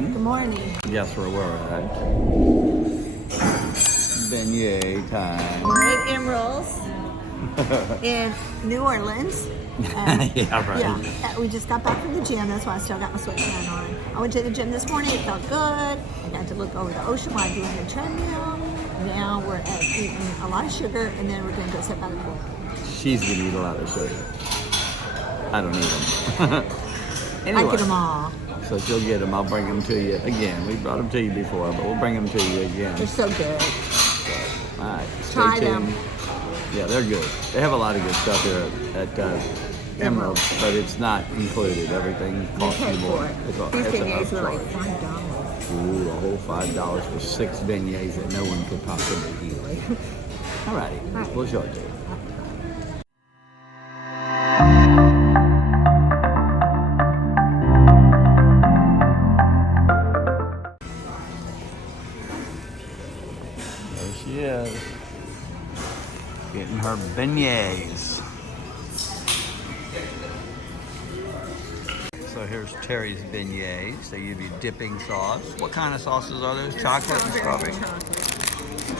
morning. Good morning. Guess where we're at? Beignet time. We're at Emerald's in New Orleans. And, Yeah, right. Yeah, we just got back from the gym. That's why I still got my sweatband on. I went to the gym this morning. It felt good. I got to look over the ocean while doing the treadmill. Now we're at eating a lot of sugar, and then we're going to go sit by the pool. She's going to eat a lot of sugar. I don't eat them. Anyway, I get them all. so she'll get them. I'll bring them to you again. We brought them to you before, but we'll bring them to you again. They're so good. All right, stay Try tuned. them. Yeah, they're good. They have a lot of good stuff here at Emerald, but it's not included. Everything costs You pay more. for it. It's These an beignets were like upcharge. $5. Ooh, a whole $5 for 6 beignets that no one could possibly eat. All righty, we'll show it to you. There she is, getting her beignets. So here's Terry's beignets. They give you dipping sauce. What kind of sauces are those? Chocolate and strawberry?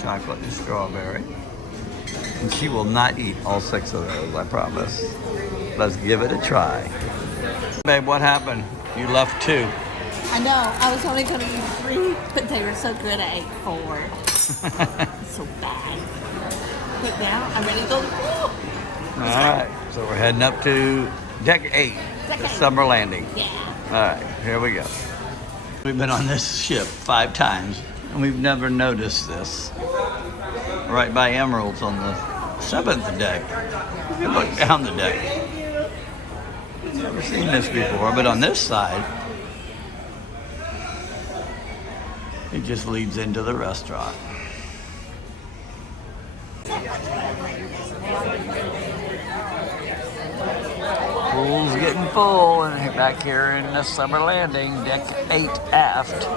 Chocolate and strawberry. And she will not eat all 6 of those, I promise. Let's give it a try. Babe, what happened? You left 2. I know. I was only going to eat 3, but they were so good I ate 4. It's so bad. But now I'm ready to go to the pool. All right, so we're heading up to deck 8, the summer landing. Yeah. All right, here we go. We've been on this ship 5 times, and we've never noticed this. Right by Emerald's on the 7th deck. You can look down the deck. Never seen this before, but on this side, it just leads into the restaurant. Pool's getting full, and back here in the summer landing, deck 8 aft.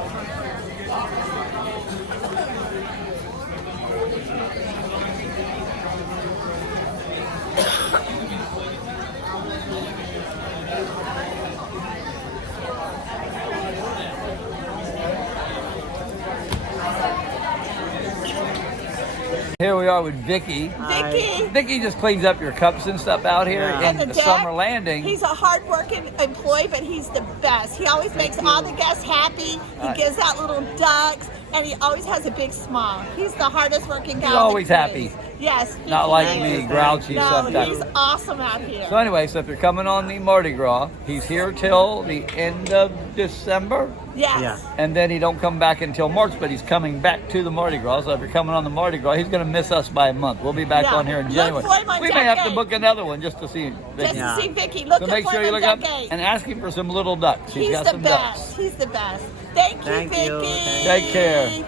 Here we are with Vicky. Vicky. Vicky just cleans up your cups and stuff out here in the deck, summer landing. He's a hard-working employee, but he's the best. He always makes all the guests happy. He gives out little ducks, and he always has a big smile. He's the hardest-working guy. He's always happy. Yes. Not like me, grouchy No, sometimes. he's awesome out here. So anyway, so if you're coming on the Mardi Gras, he's here till the end of December. Yes. Yeah. And then he don't come back until March, but he's coming back to the Mardi Gras. So if you're coming on the Mardi Gras, he's going to miss us by a month. We'll be back on here in Look January. for him on We may deck have to 8. book another one just to see Vicky. Just to see Vicky. Look So make sure you look up and ask him for some little ducks. He's got the some best. ducks. He's the best. Thank you, Thank you. Vicky. Take care.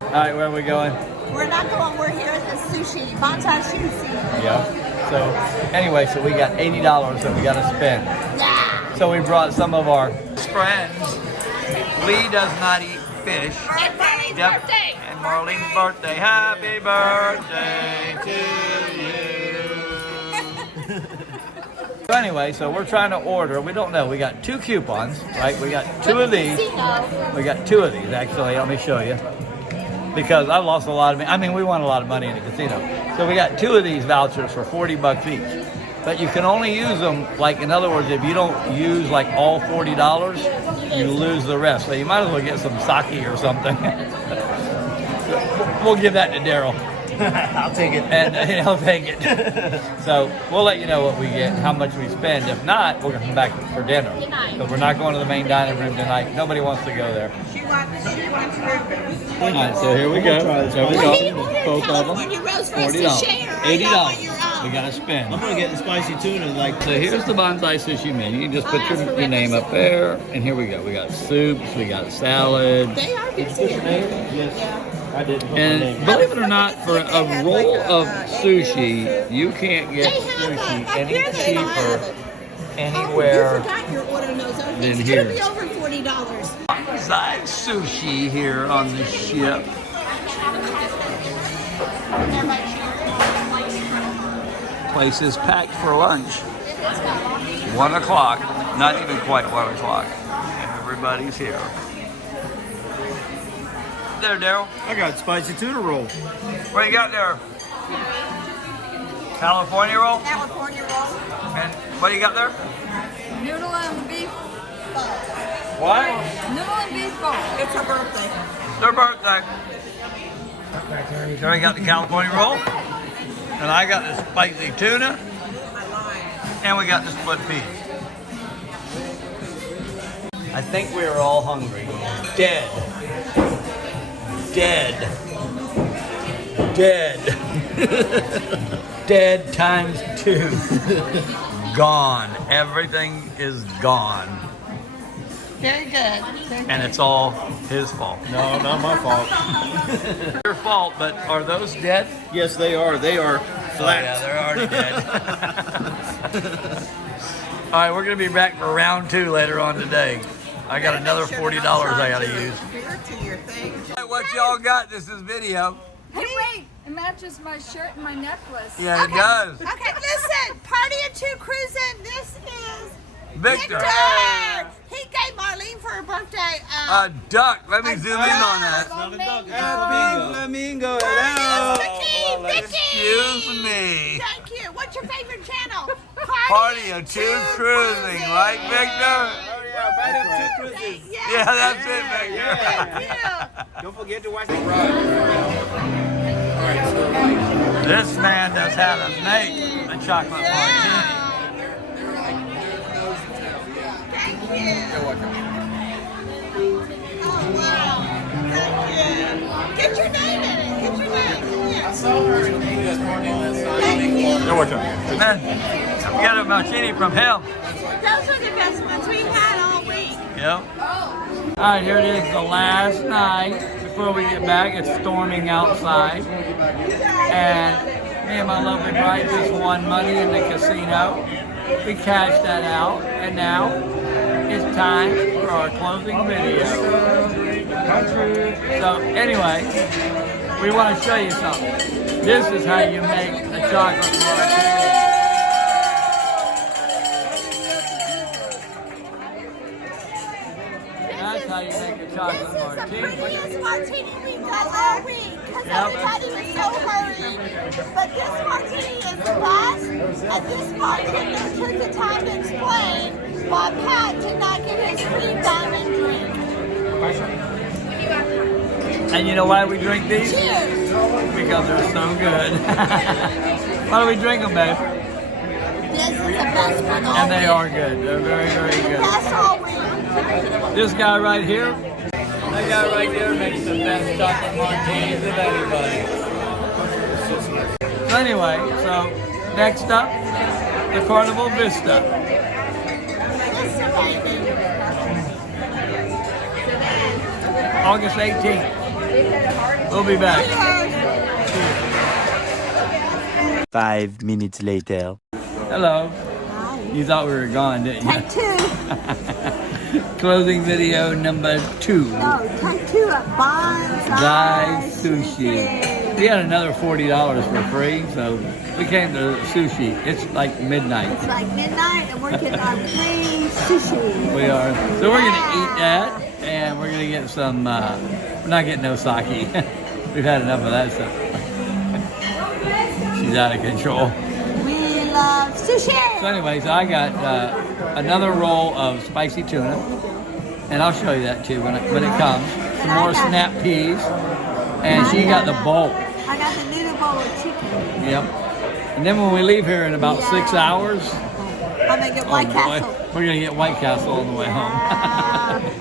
All right, where are we going? We're not going. We're here at the sushi. Bonsai Sushi. Yeah. So anyway, so we got $80 that we got to spend. Yeah. So we brought some of our friends. Lee does not eat fish. And Marlene's birthday. And Marlene's birthday. Happy birthday to you. So anyway, so we're trying to order. We don't know. We got 2 coupons, right? We got 2 of these. We got 2 of these, actually. Let me show you. Because I lost a lot of money. I mean, we won a lot of money in the casino. So we got 2 of these vouchers for $40 each. But you can only use them, like, in other words, if you don't use, like, all $40, you lose the rest. So you might as well get some sake or something. We'll give that to Daryl. I'll take it. And he'll take it. So we'll let you know what we get, how much we spend. If not, we're going to come back for dinner. So we're not going to the main dining room tonight. Nobody wants to go there. She wants burgers. All right, so here we go. There we Well, he go. ordered Both of them. California roast for us to $40. share. I got one your $80. We own. got to spend. I'm gonna get the spicy tuna. Like, So here's the Bonsai Sushi menu. You just put your name up there, and here we go. We got soups, we got salads, They are busy. yes, I did. Put my name. and believe it or not, for a roll of sushi, you can't get sushi any cheaper anywhere You forgot your order those other than things. It's here. gonna be over $40. Bonsai Sushi here on the ship. Place is packed for lunch. 1 o'clock, not even quite 1 o'clock. Everybody's here. there, Daryl? I got spicy tuna roll. What you got there? California roll? California roll. And what do you got there? Noodle and beef. What? Noodle and beef bowl. It's her birthday. Their birthday. So I got the California roll. And I got the spicy tuna. And we got the split peas. I think we are all hungry. Dead. Dead. Dead. Dead times 2. Gone. Everything is gone. Very good. And it's all his fault. No, not my fault. Your fault, but are those dead? Yes, they are. They are flat. Yeah, they're already dead. All right, we're going to be back for round 2 later on today. I got another $40 I got to use. What y'all got? This is video. Hey, wait! It matches my shirt and my necklace. Yeah, it does. Okay, listen. Party of 2 cruising. This is Victor. He gave Marlene for her birthday. A duck. Let me zoom in on that. Flamingo. Vicky. Excuse me. Thank you. What's your favorite channel? Party of 2 cruising, right, Victor? Yeah, that's it, Victor. Thank you. Don't forget to watch the This man knows how to make a chocolate martini. Thank you. Oh, wow. Thank you. Get your name in it. Get your name. Thank you. Man, we got a martini from hell. Those are the best ones we've had all week. Yep. All right, here it is, the last night before we get back. It's storming outside, and me and my lovely bride just won money in the casino. We cashed that out, and now it's time for our closing video. So anyway, we want to show you something. This is how you make a chocolate martini. That's how you make a chocolate This is the martini. prettiest martini we've done all week because everybody was so hurried. But this martini is the best, and this bartender took the time to explain why Pat did not get his free diamond drink. And you know why we drink these? Cheers! Because they're so good. Why do we drink them, babe? This is the best one all And they week. are good. They're very, very good. Best all week. This guy right here, that guy right there makes the best chocolate martinis of anybody. So anyway, so next up, the Carnival Vista. This is amazing. August 18th. We'll be back. Cheers. 5 minutes later. Hello. Hi. You thought we were gone, didn't you? Take 2. Closing video number 2. No, take 2 at Bonsai Sushi. We had another $40 for free, so we came to sushi. It's like midnight. It's like midnight and we're getting our free sushi. We are. So we're gonna eat that, and we're gonna get some. We're not getting no sake. We've had enough of that stuff. She's out of control. We love sushi. So anyways, I got another roll of spicy tuna, and I'll show you that too when it comes. Some more snap peas, and she got the bowl. I got the noodle bowl of chicken. Yep. And then when we leave here in about 6 hours, I'm gonna get White Castle. we're gonna get White Castle on the way home.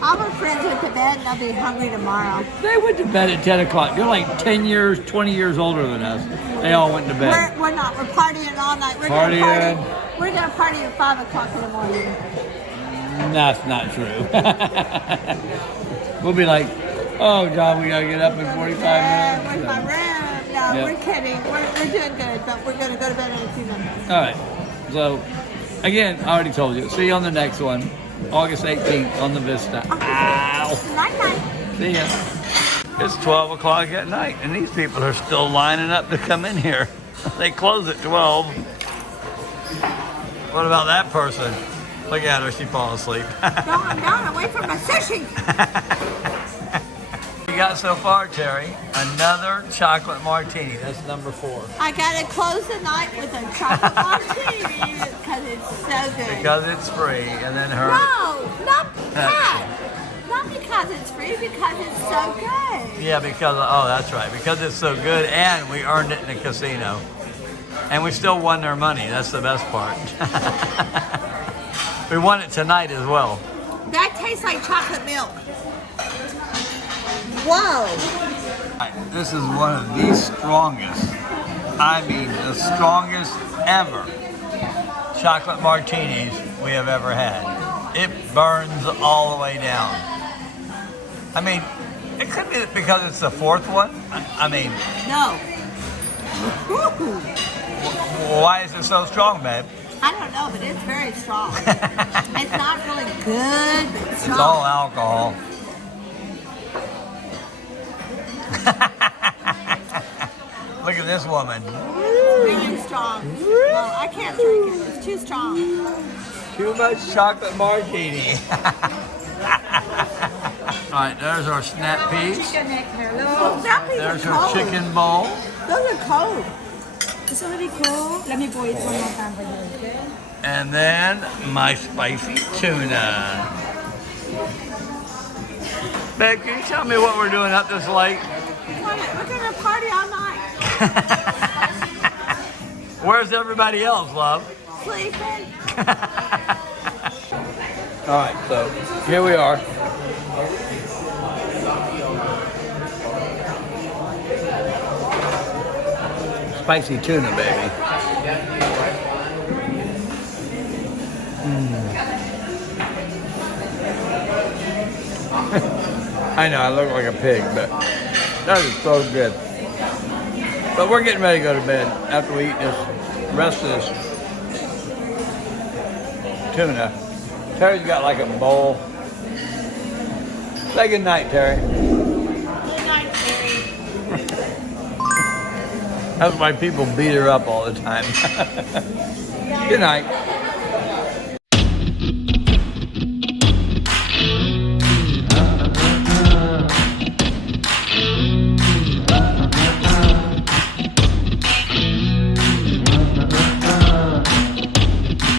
All my friends went to bed and I'll be hungry tomorrow. They went to bed at 10 o'clock. They're like 10 years, 20 years older than us. They all went to bed. We're not. We're partying all night. We're Partying. gonna party. We're gonna party at 5 o'clock in the morning. That's not true. We'll be like, oh, John, we gotta get up in 45 Yeah, minutes. where's my room? No, Yep. we're kidding. We're doing good, but we're gonna go to bed in a few minutes. All right. So, again, I already told you. See you on the next one, August 18th on the Vista. Ow. Night night. See ya. It's 12 o'clock at night, and these people are still lining up to come in here. They close at 12. What about that person? Look at her, she falls asleep. No, I'm down away from my sushi. We You got so far, Terry? Another chocolate martini. That's number 4. I gotta close the night with a chocolate martini because it's so good. Because it's free, and then her. No, not that. Not because it's free, because it's so good. Yeah, because oh, that's right. Because it's so good, and we earned it in the casino, and we still won their money. That's the best part. We won it tonight as well. That tastes like chocolate milk. Whoa. This is one of the strongest, I mean the strongest ever chocolate martinis we have ever had. It burns all the way down. I mean, it could be because it's the 4th one. I mean, No. why is it so strong, babe? I don't know, but it's very strong. It's not really good, but it's strong. It's all alcohol. Look at this woman. It's really strong. No, I can't drink it. It's too strong. Too much chocolate martini. All right, there's our snap peas. Oh, that piece There's is her cold. chicken bowl. Those are cold. It's already cool. Let me pour it one more time for you, okay? And then my spicy tuna. Babe, can you tell me what we're doing up this late? We're gonna party all night. Where's everybody else, love? Sleeping. All right, so here we are. Spicy tuna, baby. I know I look like a pig, but that is so good. But we're getting ready to go to bed after we eat this rest of this tuna. Terry's got like a bowl. Say good night, Terry. Good night, Terry. That's why people beat her up all the time. Good night.